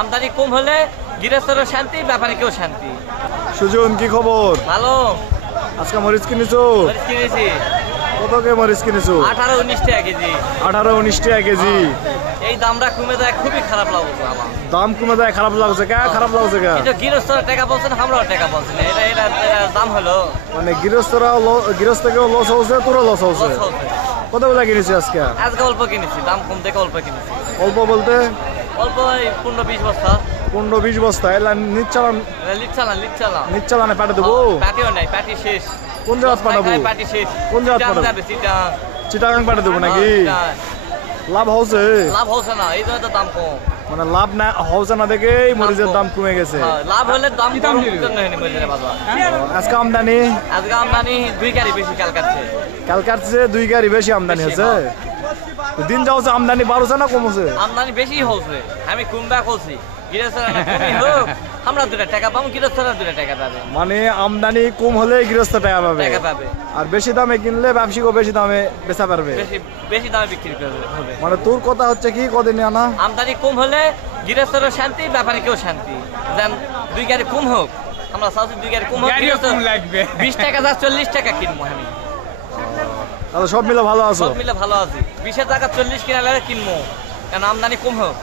আমদানি কম হলে গৃহস্থেরও শান্তি, ব্যাপারীকেও শান্তি। সুজন, কি খবর? ভালো। আজকে মরিচ কিনেছো? মরিচ কিনেছি কত কে মরিচ কিনেছো? 18-19 টাকা কেজি। 18-19 টাকা কেজি। এই দামটা কমে যায়, খুবই খারাপ লাগছে আমার। দাম কমে যায়, খারাপ লাগছে কে? খারাপ লাগছে কে? কিন্তু গৃহস্থরা টাকা বলছেন, আমরাও টাকা বলছেন, এটা এটা এটা দাম হলো মানে গৃহস্থকেও লস হচ্ছে, তোরও লস হচ্ছে। লস হচ্ছে। কতগুলা কিনেছি আজকে? আজকে অল্প কিনেছি, দাম কম দেখে অল্প কিনেছি। অল্প বলতে অল্প এই 15-20 বস্তা। 15-20 বস্তা। এলা নিচ্ছালান নিচ্ছালানে পাঠে দেবো? প্যাটিও নাই, প্যাটি শেষ। কোন জায়গায় পাঠাবো? প্যাটি শেষ। কোন জায়গায় চিটাং পাঠাবো? যাবে, চিটাং। চিটাগাং পাঠে দেবো নাকি? লাভ হচ্ছে? লাভ হচ্ছে না, এই জন্য তো দাম কম। মানে লাভ না হচ্ছে না দেখেই মরিচের দাম কমে গেছে। হ্যাঁ, লাভ হলে দাম কম জন্য হয়নি মরিচের বাজার। আজকে আমদানি? আজকে আমদানি 2 গাড়ি বেশি কালকাচ্ছে। কালকার চেয়ে 2 গাড়ি বেশি আমদানি বেশি, হচ্ছে। দিন যাচ্ছে আমদানি বাড়ছে না কমছে? আমদানি বেশি হচ্ছে, আমি কুমবা করছি। গৃহস্থরা না কমই হোক, আমরা 2 টাকা পাবো, গৃহস্থরা 2 টাকা পাবে। মানে আমদানি কম হলে গৃহস্থ টাকা পাবে, টাকা পাবে। আর বেশি দামে কিনলে ব্যবসায়ীও বেশি দামে বেচা পারবে। বেশি বেশি দামে বিক্রি করবে হবে। মানে তোর কথা হচ্ছে কি, কদিন আনা? আমদানি কম হলে গৃহস্থেরও শান্তি, ব্যাপারীকেও শান্তি। যেন 2 গাড়ি কম হোক, আমরা চাচ্ছি 2 গাড়ি কম হোক, গৃহস্থ 20 টাকা যা 40 টাকা কিনবো আমি। তাহলে সব মিলে ভালো আছো? সব মিলে ভালো আছি। 20-এর জায়গা 40 কিনা লাগে কিনবো, কারণ আমদানি কম হোক।